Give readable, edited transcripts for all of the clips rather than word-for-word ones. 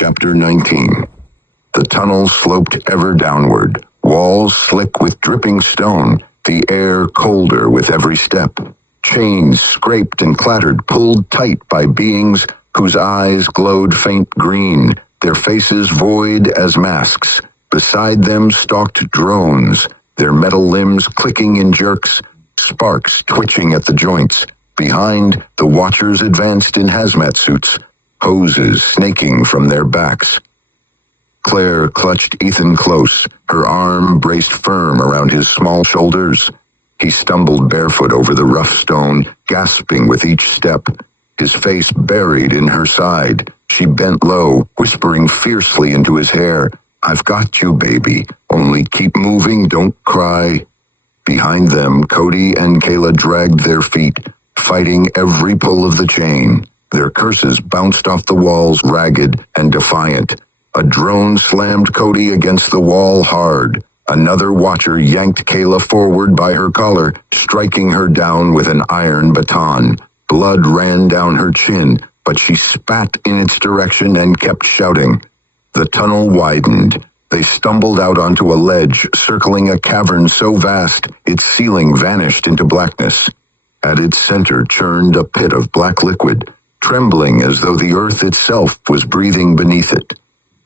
Chapter 19. The tunnel sloped ever downward, walls slick with dripping stone, the air colder with every step. Chains scraped and clattered, pulled tight by beings whose eyes glowed faint green, their faces void as masks. Beside them stalked drones, their metal limbs clicking in jerks, sparks twitching at the joints. Behind, the watchers advanced in hazmat suits, hoses snaking from their backs. Claire clutched Ethan close, her arm braced firm around his small shoulders. He stumbled barefoot over the rough stone, gasping with each step, his face buried in her side. She bent low, whispering fiercely into his hair, "I've got you, baby. Only keep moving, don't cry." Behind them, Cody and Kayla dragged their feet, fighting every pull of the chain. Their curses bounced off the walls, ragged and defiant. A drone slammed Cody against the wall hard. Another watcher yanked Kayla forward by her collar, striking her down with an iron baton. Blood ran down her chin, but she spat in its direction and kept shouting. The tunnel widened. They stumbled out onto a ledge, circling a cavern so vast its ceiling vanished into blackness. At its center churned a pit of black liquid, trembling as though the earth itself was breathing beneath it.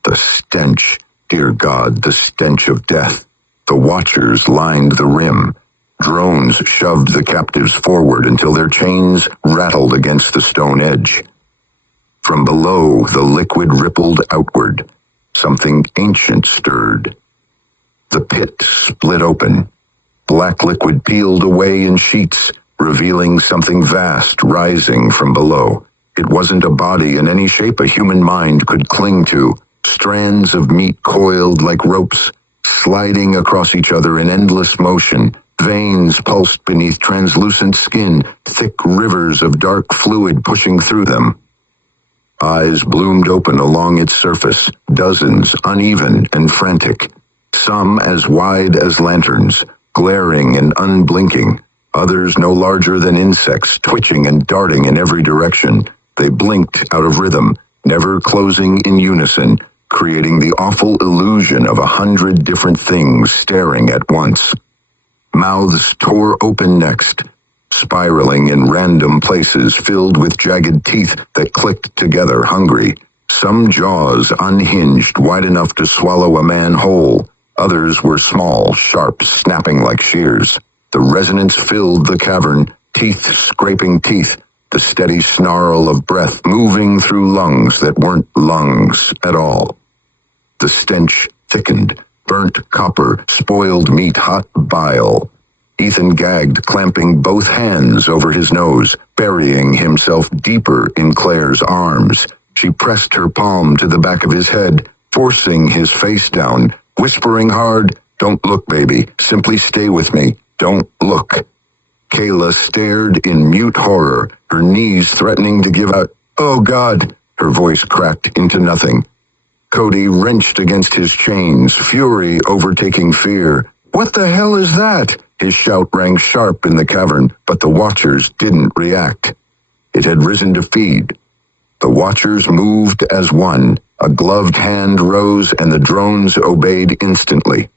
The stench, dear God, the stench of death. The watchers lined the rim. Drones shoved the captives forward until their chains rattled against the stone edge. From below, the liquid rippled outward. Something ancient stirred. The pit split open. Black liquid peeled away in sheets, revealing something vast rising from below. It wasn't a body in any shape a human mind could cling to. Strands of meat coiled like ropes, sliding across each other in endless motion. Veins pulsed beneath translucent skin, thick rivers of dark fluid pushing through them. Eyes bloomed open along its surface, dozens, uneven and frantic. Some as wide as lanterns, glaring and unblinking. Others no larger than insects, twitching and darting in every direction. They blinked out of rhythm, never closing in unison, creating the awful illusion of 100 different things staring at once. Mouths tore open next, spiraling in random places filled with jagged teeth that clicked together, hungry. Some jaws unhinged, wide enough to swallow a man whole. Others were small, sharp, snapping like shears. The resonance filled the cavern, teeth scraping teeth, the steady snarl of breath moving through lungs that weren't lungs at all. The stench thickened, burnt copper, spoiled meat, hot bile. Ethan gagged, clamping both hands over his nose, burying himself deeper in Claire's arms. She pressed her palm to the back of his head, forcing his face down, whispering hard, "Don't look, baby. Simply stay with me. Don't look." Kayla stared in mute horror, her knees threatening to give out. "Oh, God!" Her voice cracked into nothing. Cody wrenched against his chains, fury overtaking fear. "What the hell is that?" His shout rang sharp in the cavern, but the watchers didn't react. It had risen to feed. The watchers moved as one. A gloved hand rose and the drones obeyed instantly.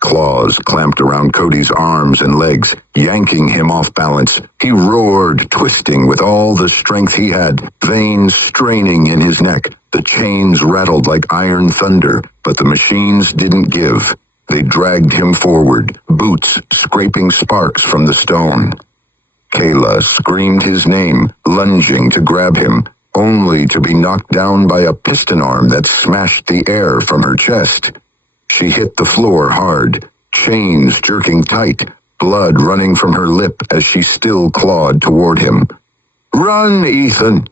Claws clamped around Cody's arms and legs, yanking him off balance. He roared, twisting with all the strength he had, veins straining in his neck. The chains rattled like iron thunder, but the machines didn't give. They dragged him forward, boots scraping sparks from the stone. Kayla screamed his name, lunging to grab him, only to be knocked down by a piston arm that smashed the air from her chest. She hit the floor hard, chains jerking tight, blood running from her lip as she still clawed toward him. "Run, Ethan!"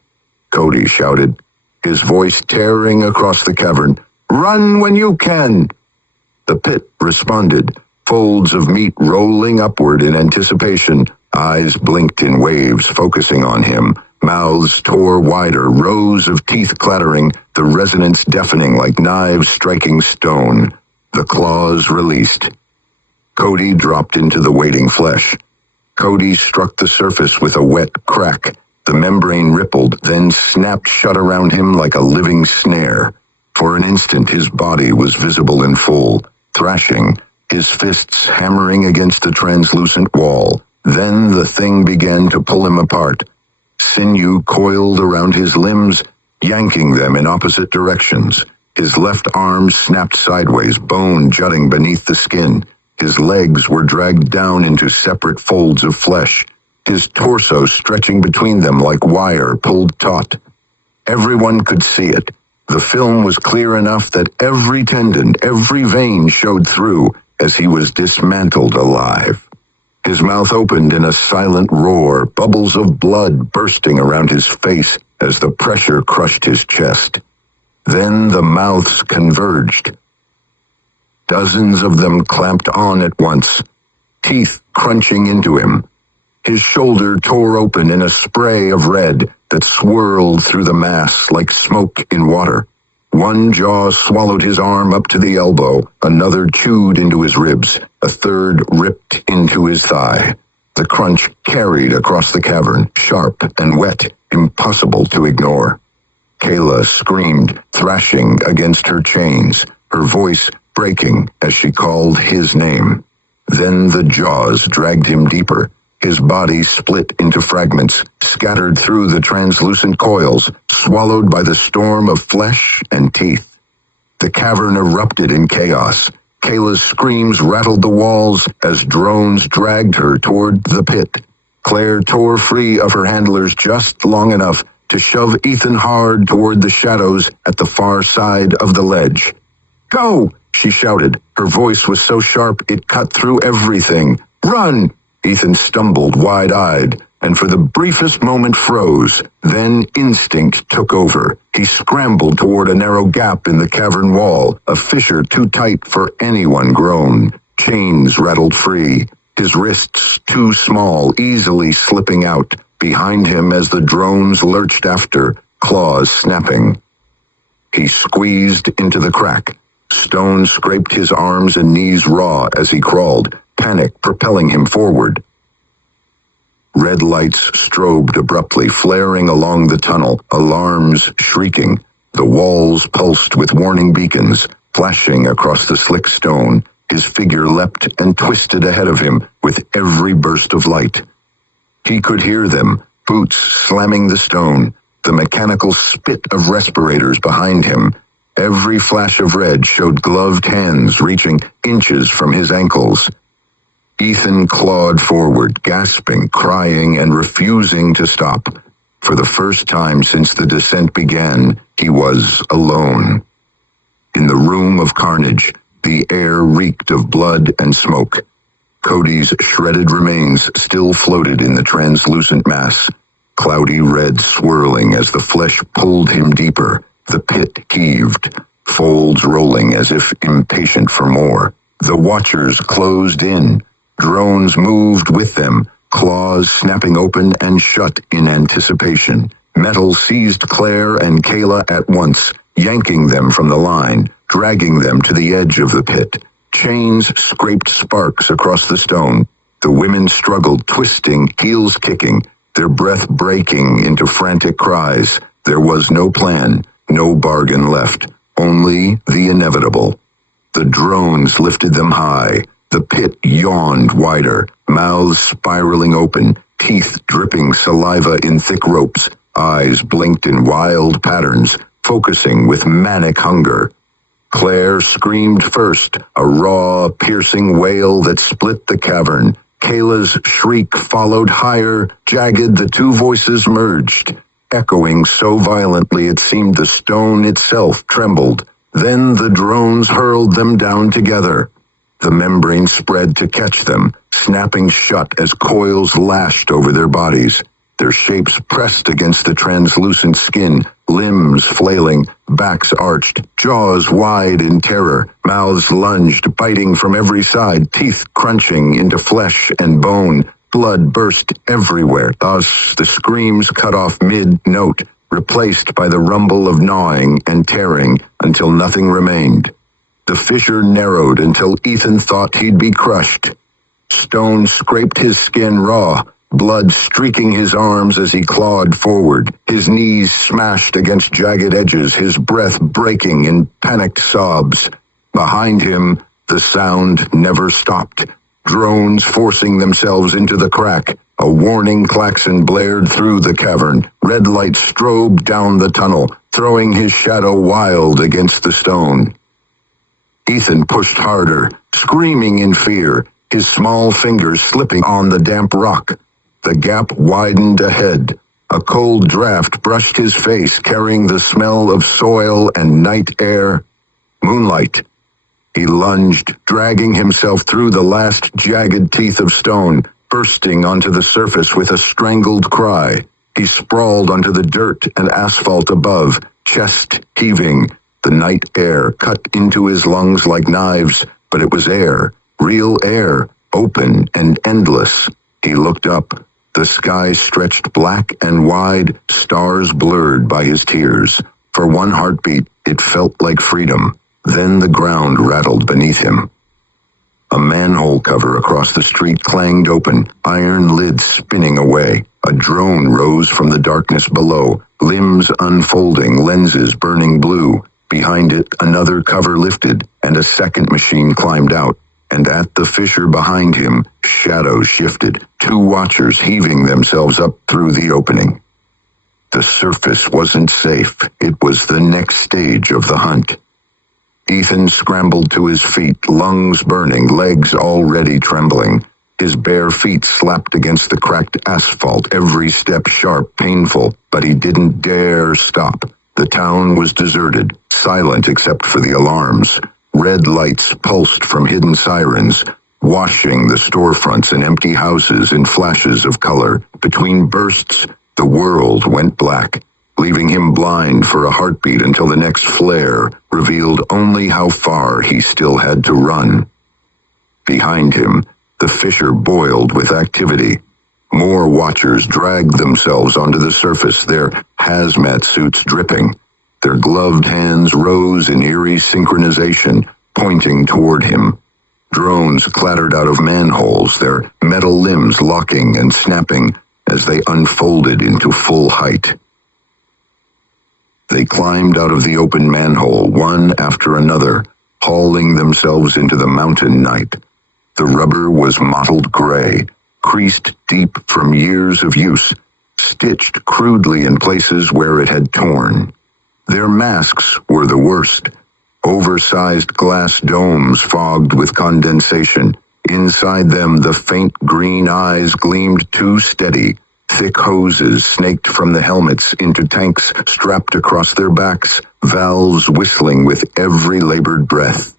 Cody shouted, his voice tearing across the cavern. "Run when you can!" The pit responded, folds of meat rolling upward in anticipation. Eyes blinked in waves, focusing on him. Mouths tore wider, rows of teeth clattering, the resonance deafening like knives striking stone. The claws released. Cody dropped into the waiting flesh. Cody struck the surface with a wet crack. The membrane rippled, then snapped shut around him like a living snare. For an instant his body was visible in full, thrashing, his fists hammering against the translucent wall. Then the thing began to pull him apart. Sinew coiled around his limbs, yanking them in opposite directions. His left arm snapped sideways, bone jutting beneath the skin. His legs were dragged down into separate folds of flesh, his torso stretching between them like wire pulled taut. Everyone could see it. The film was clear enough that every tendon, every vein showed through as he was dismantled alive. His mouth opened in a silent roar, bubbles of blood bursting around his face as the pressure crushed his chest. Then the mouths converged. Dozens of them clamped on at once, teeth crunching into him. His shoulder tore open in a spray of red that swirled through the mass like smoke in water. One jaw swallowed his arm up to the elbow, another chewed into his ribs, a third ripped into his thigh. The crunch carried across the cavern, sharp and wet, impossible to ignore. Kayla screamed, thrashing against her chains, her voice breaking as she called his name. Then the jaws dragged him deeper. His body split into fragments, scattered through the translucent coils, swallowed by the storm of flesh and teeth. The cavern erupted in chaos. Kayla's screams rattled the walls as drones dragged her toward the pit. Claire tore free of her handlers just long enough to shove Ethan hard toward the shadows at the far side of the ledge. "Go!" she shouted. Her voice was so sharp it cut through everything. "Run!" Ethan stumbled wide-eyed, and for the briefest moment froze. Then instinct took over. He scrambled toward a narrow gap in the cavern wall, a fissure too tight for anyone grown. Chains rattled free, his wrists too small, easily slipping out. Behind him as the drones lurched after, claws snapping. He squeezed into the crack. Stone scraped his arms and knees raw as he crawled, panic propelling him forward. Red lights strobed abruptly, flaring along the tunnel, alarms shrieking. The walls pulsed with warning beacons, flashing across the slick stone. His figure leapt and twisted ahead of him with every burst of light. He could hear them, boots slamming the stone, the mechanical spit of respirators behind him. Every flash of red showed gloved hands reaching inches from his ankles. Ethan clawed forward, gasping, crying, and refusing to stop. For the first time since the descent began, he was alone. In the room of carnage, the air reeked of blood and smoke. Cody's shredded remains still floated in the translucent mass, cloudy red swirling as the flesh pulled him deeper. The pit heaved, folds rolling as if impatient for more. The watchers closed in. Drones moved with them, claws snapping open and shut in anticipation. Metal seized Claire and Kayla at once, yanking them from the line, dragging them to the edge of the pit. Chains scraped sparks across the stone. The women struggled, twisting, heels kicking, their breath breaking into frantic cries. There was no plan, no bargain left, only the inevitable. The drones lifted them high. The pit yawned wider, mouths spiraling open, teeth dripping saliva in thick ropes, eyes blinked in wild patterns, focusing with manic hunger. Claire screamed first, a raw, piercing wail that split the cavern. Kayla's shriek followed higher, jagged, the two voices merged, echoing so violently it seemed the stone itself trembled. Then the drones hurled them down together. The membrane spread to catch them, snapping shut as coils lashed over their bodies. Their shapes pressed against the translucent skin, limbs flailing, backs arched, jaws wide in terror, mouths lunged, biting from every side, teeth crunching into flesh and bone. Blood burst everywhere. Thus, the screams cut off mid-note, replaced by the rumble of gnawing and tearing until nothing remained. The fissure narrowed until Ethan thought he'd be crushed. Stone scraped his skin raw, blood streaking his arms as he clawed forward, his knees smashed against jagged edges, his breath breaking in panicked sobs. Behind him, the sound never stopped. Drones forcing themselves into the crack. A warning klaxon blared through the cavern. Red light strobed down the tunnel, throwing his shadow wild against the stone. Ethan pushed harder, screaming in fear, his small fingers slipping on the damp rock. The gap widened ahead. A cold draft brushed his face, carrying the smell of soil and night air. Moonlight. He lunged, dragging himself through the last jagged teeth of stone, bursting onto the surface with a strangled cry. He sprawled onto the dirt and asphalt above, chest heaving. The night air cut into his lungs like knives, but it was air, real air, open and endless. He looked up. The sky stretched black and wide, stars blurred by his tears. For one heartbeat, it felt like freedom. Then the ground rattled beneath him. A manhole cover across the street clanged open, iron lids spinning away. A drone rose from the darkness below, limbs unfolding, lenses burning blue. Behind it, another cover lifted, and a second machine climbed out. And at the fissure behind him, shadows shifted, 2 watchers heaving themselves up through the opening. The surface wasn't safe. It was the next stage of the hunt. Ethan scrambled to his feet, lungs burning, legs already trembling. His bare feet slapped against the cracked asphalt, every step sharp, painful, but he didn't dare stop. The town was deserted, silent except for the alarms. Red lights pulsed from hidden sirens, washing the storefronts and empty houses in flashes of color. Between bursts, the world went black, leaving him blind for a heartbeat until the next flare revealed only how far he still had to run. Behind him, the fissure boiled with activity. More watchers dragged themselves onto the surface, their hazmat suits dripping. Their gloved hands rose in eerie synchronization, pointing toward him. Drones clattered out of manholes, their metal limbs locking and snapping as they unfolded into full height. They climbed out of the open manhole, one after another, hauling themselves into the mountain night. The rubber was mottled gray, creased deep from years of use, stitched crudely in places where it had torn. Their masks were the worst. Oversized glass domes fogged with condensation. Inside them, the faint green eyes gleamed too steady. Thick hoses snaked from the helmets into tanks strapped across their backs, valves whistling with every labored breath.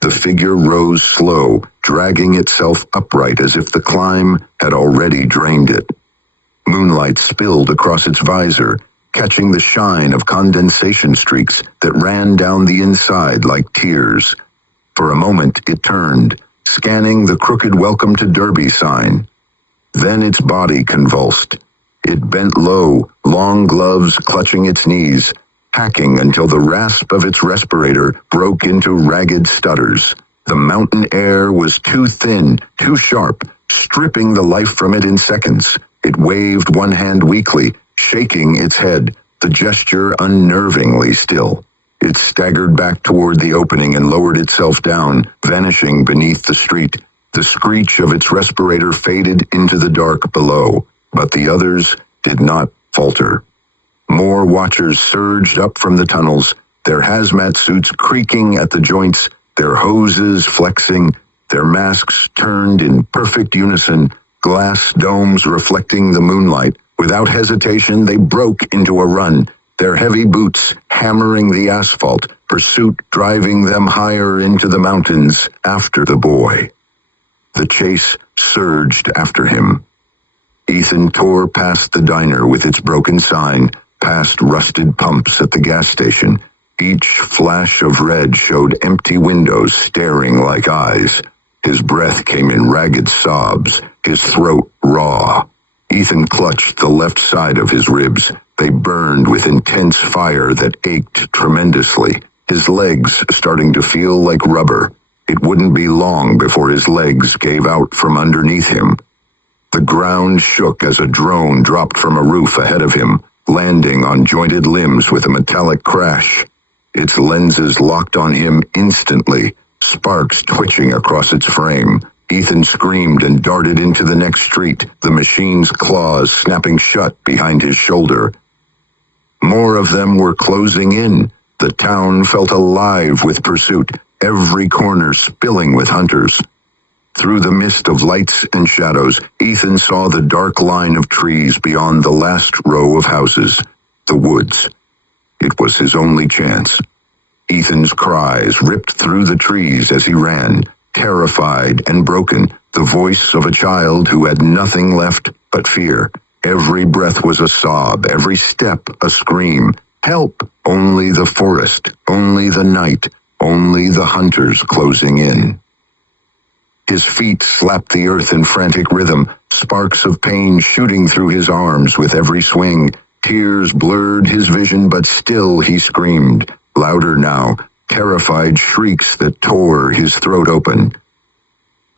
The figure rose slow, dragging itself upright as if the climb had already drained it. Moonlight spilled across its visor, catching the shine of condensation streaks that ran down the inside like tears. For a moment it turned, scanning the crooked "Welcome to Derbie" sign. Then its body convulsed. It bent low, long gloves clutching its knees, hacking until the rasp of its respirator broke into ragged stutters. The mountain air was too thin, too sharp, stripping the life from it in seconds. It waved one hand weakly, shaking its head, the gesture unnervingly still. It staggered back toward the opening and lowered itself down, vanishing beneath the street. The screech of its respirator faded into the dark below, but the others did not falter. More watchers surged up from the tunnels, their hazmat suits creaking at the joints, their hoses flexing, their masks turned in perfect unison, glass domes reflecting the moonlight. Without hesitation, they broke into a run, their heavy boots hammering the asphalt, pursuit driving them higher into the mountains after the boy. The chase surged after him. Ethan tore past the diner with its broken sign, past rusted pumps at the gas station. Each flash of red showed empty windows staring like eyes. His breath came in ragged sobs, his throat raw. Ethan clutched the left side of his ribs. They burned with intense fire that ached tremendously, his legs starting to feel like rubber. It wouldn't be long before his legs gave out from underneath him. The ground shook as a drone dropped from a roof ahead of him, landing on jointed limbs with a metallic crash. Its lenses locked on him instantly, sparks twitching across its frame. Ethan screamed and darted into the next street, the machine's claws snapping shut behind his shoulder. More of them were closing in. The town felt alive with pursuit, every corner spilling with hunters. Through the mist of lights and shadows, Ethan saw the dark line of trees beyond the last row of houses, the woods. It was his only chance. Ethan's cries ripped through the trees as he ran, terrified and broken, the voice of a child who had nothing left but fear. Every breath was a sob, every step a scream. Help! Only the forest, only the night, only the hunters closing in. His feet slapped the earth in frantic rhythm, sparks of pain shooting through his arms with every swing. Tears blurred his vision, but still he screamed, louder now, terrified shrieks that tore his throat open.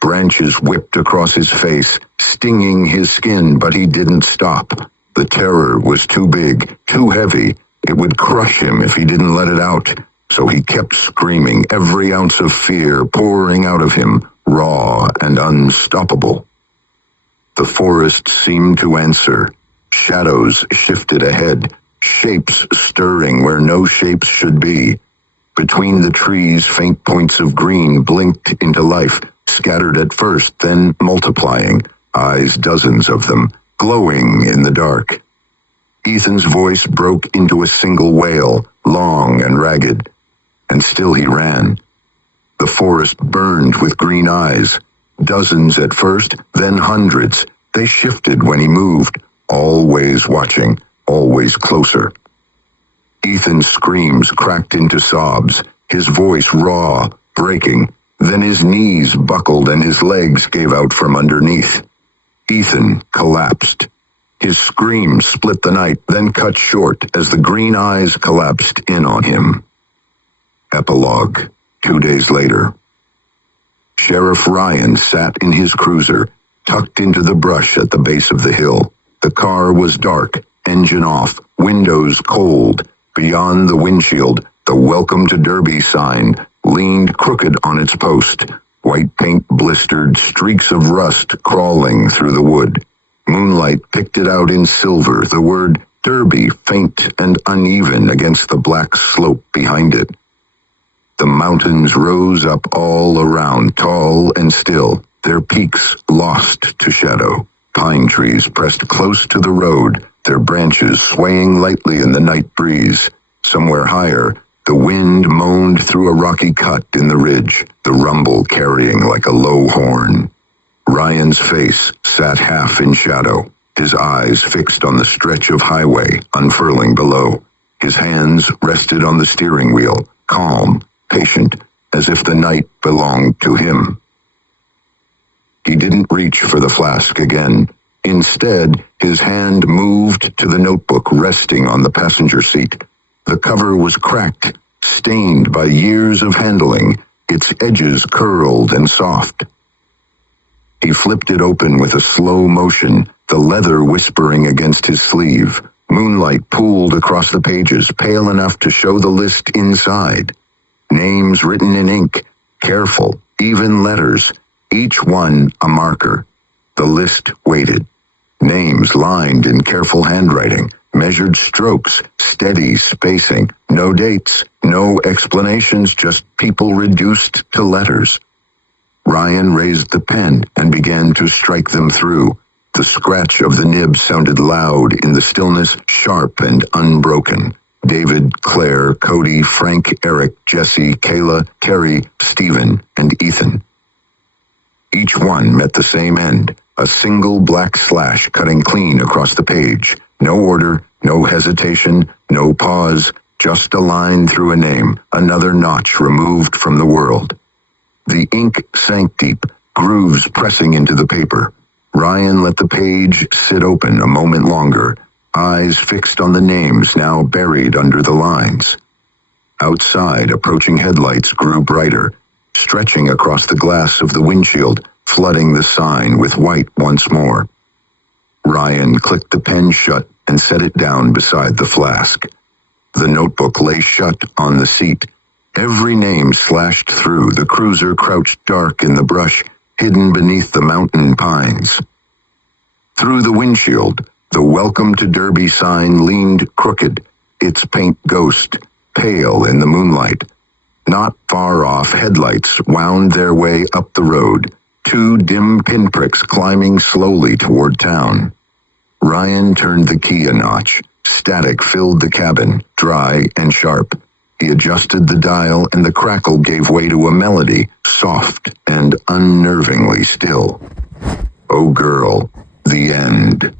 Branches whipped across his face, stinging his skin, but he didn't stop. The terror was too big, too heavy. It would crush him if he didn't let it out. So he kept screaming, every ounce of fear pouring out of him, raw and unstoppable. The forest seemed to answer. Shadows shifted ahead, shapes stirring where no shapes should be. Between the trees, faint points of green blinked into life, scattered at first, then multiplying, eyes dozens of them, glowing in the dark. Ethan's voice broke into a single wail, long and ragged, and still he ran. The forest burned with green eyes, dozens at first, then hundreds. They shifted when he moved, always watching, always closer. Ethan's screams cracked into sobs, his voice raw, breaking. Then his knees buckled and his legs gave out from underneath. Ethan collapsed. His screams split the night, then cut short as the green eyes collapsed in on him. Epilogue, 2 days later. Sheriff Ryan sat in his cruiser, tucked into the brush at the base of the hill. The car was dark, engine off, windows cold. Beyond the windshield, the Welcome to Derbie sign leaned crooked on its post, white paint blistered, streaks of rust crawling through the wood. Moonlight picked it out in silver, the word Derbie faint and uneven against the black slope behind it. The mountains rose up all around, tall and still, their peaks lost to shadow. Pine trees pressed close to the road, their branches swaying lightly in the night breeze. Somewhere higher, the wind moaned through a rocky cut in the ridge, the rumble carrying like a low horn. Ryan's face sat half in shadow, his eyes fixed on the stretch of highway unfurling below. His hands rested on the steering wheel, calm, patient, as if the night belonged to him. He didn't reach for the flask again. Instead, his hand moved to the notebook resting on the passenger seat. The cover was cracked, stained by years of handling, its edges curled and soft. He flipped it open with a slow motion, the leather whispering against his sleeve. Moonlight pooled across the pages, pale enough to show the list inside. Names written in ink, careful, even letters, each one a marker. The list waited. Names lined in careful handwriting, measured strokes, steady spacing, no dates, no explanations, just people reduced to letters. Ryan raised the pen and began to strike them through. The scratch of the nib sounded loud in the stillness, sharp and unbroken. David, Claire, Cody, Frank, Eric, Jesse, Kayla, Terry, Stephen, and Ethan. Each one met the same end, a single black slash cutting clean across the page. No order, no hesitation, no pause, just a line through a name, another notch removed from the world. The ink sank deep, grooves pressing into the paper. Ryan let the page sit open a moment longer, eyes fixed on the names now buried under the lines. Outside, approaching headlights grew brighter, stretching across the glass of the windshield, flooding the sign with white once more. Ryan clicked the pen shut and set it down beside the flask. The notebook lay shut on the seat. Every name slashed through. The cruiser crouched dark in the brush, hidden beneath the mountain pines. Through the windshield, the Welcome to Derbie sign leaned crooked, its paint ghost, pale in the moonlight. Not far off, headlights wound their way up the road, two dim pinpricks climbing slowly toward town. Ryan turned the key a notch. Static filled the cabin, dry and sharp. He adjusted the dial and the crackle gave way to a melody, soft and unnervingly still. Oh girl, the end.